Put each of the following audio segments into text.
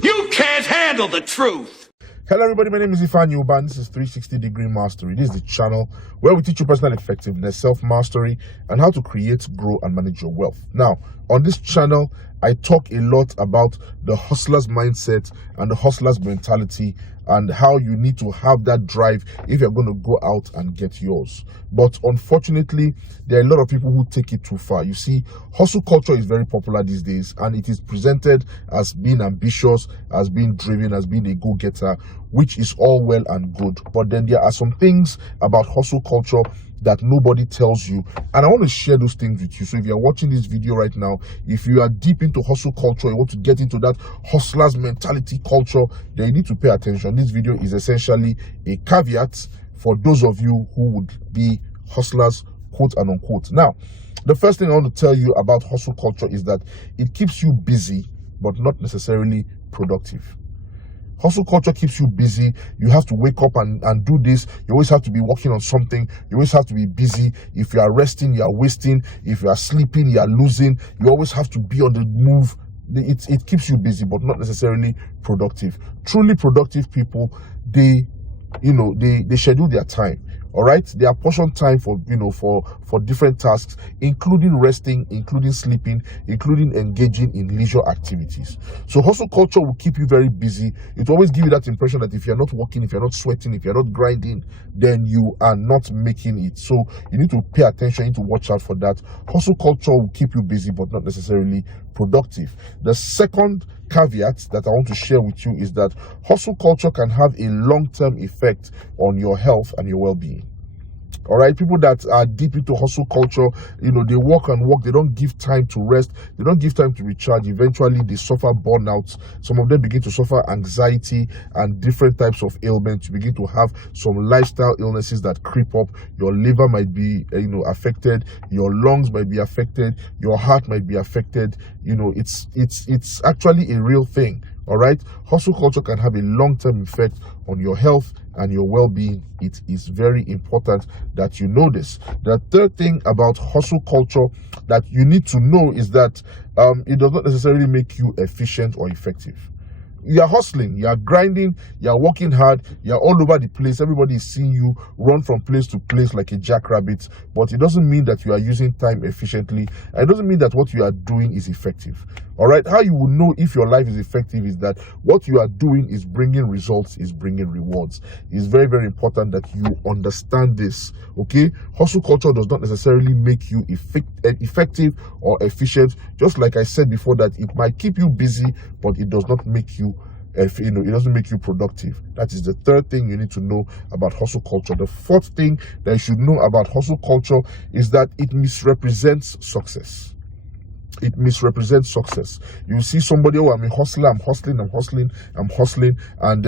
You can't handle the truth. Hello everybody, my name is Ifan Yuban. This is 360 Degree Mastery. This is the channel where we teach you personal effectiveness, self-mastery, and how to create, grow, and manage your wealth. Now, on this channel, I talk a lot about the hustler's mindset and the hustler's mentality and how you need to have that drive if you're going to go out and get yours. But unfortunately, there are a lot of people who take it too far. You see, hustle culture is very popular these days, and it is presented as being ambitious, as being driven, as being a go-getter, which is all well and good. But then there are some things about hustle culture that nobody tells you, and I want to share those things with you. So if you're watching this video right now, if you are deep into hustle culture, you want to get into that hustler's mentality culture, then you need to pay attention. This video is essentially a caveat for those of you who would be hustlers, quote and unquote. Now, the first thing I want to tell you about hustle culture is that it keeps you busy but not necessarily productive. Hustle culture keeps you busy. You have to wake up and do this. You always have to be working on something. You always have to be busy. If you are resting, you are wasting. If you are sleeping, you are losing. You always have to be on the move. It keeps you busy, but not necessarily productive. Truly productive people, they schedule their time. All right, they apportion time for different tasks, including resting, including sleeping, including engaging in leisure activities. So hustle culture will keep you very busy. It will always give you that impression that if you're not working, if you're not sweating, if you're not grinding, then you are not making it. So you need to pay attention, you need to watch out for that. Hustle culture will keep you busy, but not necessarily productive. The second caveat that I want to share with you is that hustle culture can have a long-term effect on your health and your well-being. All right, people that are deep into hustle culture, they work and work. They don't give time to rest. They don't give time to recharge. Eventually, they suffer burnout. Some of them begin to suffer anxiety and different types of ailments. You begin to have some lifestyle illnesses that creep up. Your liver might be, affected. Your lungs might be affected. Your heart might be affected. It's actually a real thing. All right, hustle culture can have a long-term effect on your health and your well-being. It is very important that you know this. The third thing about hustle culture that you need to know is that it does not necessarily make you efficient or effective. You are hustling, you are grinding, you are working hard, you are all over the place. Everybody is seeing you run from place to place like a jackrabbit, but it doesn't mean that you are using time efficiently, and it doesn't mean that what you are doing is effective. All right, how you will know if your life is effective is that what you are doing is bringing results, is bringing rewards. It's very, very important that you understand this, okay? Hustle culture does not necessarily make you effective or efficient. Just like I said before, that it might keep you busy, but it does not make you it doesn't make you productive. That is the third thing you need to know about hustle culture. The fourth thing that you should know about hustle culture is that it misrepresents success. It misrepresents success. You see somebody, I'm a hustler, I'm hustling, and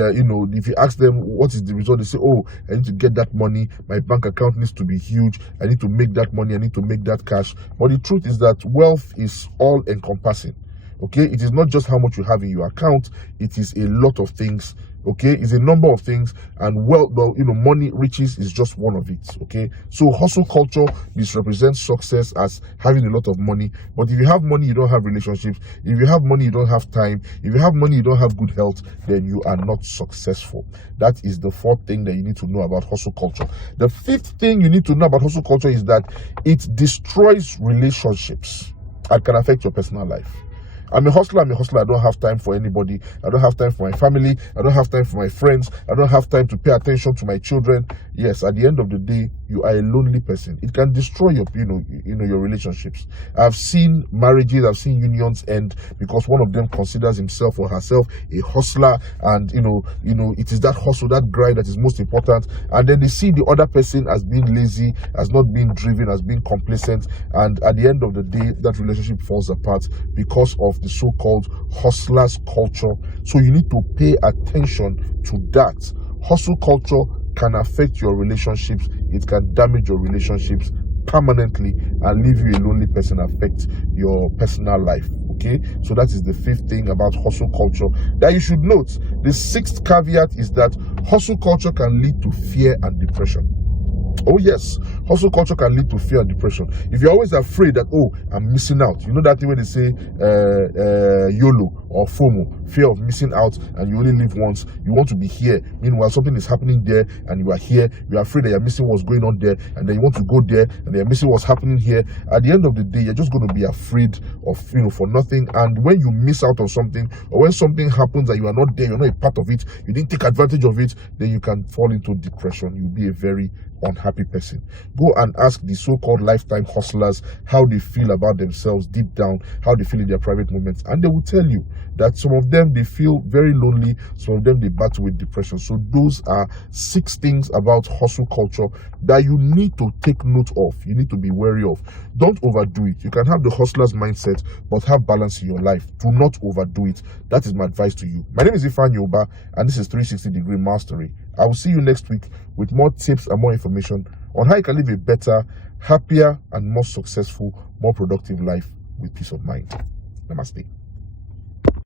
if you ask them what is the result, they say, oh, I need to get that money, my bank account needs to be huge, I need to make that money, I need to make that cash. But the truth is that wealth is all encompassing. Okay, it is not just how much you have in your account, it is a lot of things. Okay, it's a number of things, and money, riches is just one of it. Okay, so hustle culture misrepresents success as having a lot of money, but if you have money, you don't have relationships. If you have money, you don't have time. If you have money, you don't have good health, then you are not successful. That is the fourth thing that you need to know about hustle culture. The fifth thing you need to know about hustle culture is that it destroys relationships and can affect your personal life. I'm a hustler, I don't have time for anybody. I don't have time for my family. I don't have time for my friends. I don't have time to pay attention to my children. Yes, at the end of the day, you are a lonely person. It can destroy your relationships. I've seen marriages, I've seen unions end because one of them considers himself or herself a hustler, and it is that hustle, that grind that is most important. And then they see the other person as being lazy, as not being driven, as being complacent, and at the end of the day, that relationship falls apart because of the so-called hustlers culture. So you need to pay attention to that. Hustle culture can affect your relationships. It can damage your relationships permanently and leave you a lonely person, affect your personal life. Okay, so that is the fifth thing about hustle culture that you should note. The sixth caveat is that hustle culture can lead to fear and depression. Oh yes, hustle culture can lead to fear and depression. If you're always afraid that, oh, I'm missing out, you know that thing where they say YOLO or FOMO, fear of missing out, and you only live once. You want to be here. Meanwhile, something is happening there, and you are here. You're afraid that you're missing what's going on there, and then you want to go there, and you're missing what's happening here. At the end of the day, you're just going to be afraid of, for nothing. And when you miss out on something, or when something happens that you are not there, you're not a part of it, you didn't take advantage of it, then you can fall into depression. You'll be a very unhappy person. Go and ask the so-called lifetime hustlers how they feel about themselves deep down, how they feel in their private moments, and they will tell you that some of them, they feel very lonely, some of them, they battle with depression. So those are 6 things about hustle culture that you need to take note of, you need to be wary of. Don't overdo it. You can have the hustler's mindset, but have balance in your life. Do not overdo it. That is my advice to you. My name is Ifan Yoba, and this is 360 Degree Mastery. I will see you next week with more tips and more information on how you can live a better, happier, and more successful, more productive life with peace of mind. Namaste.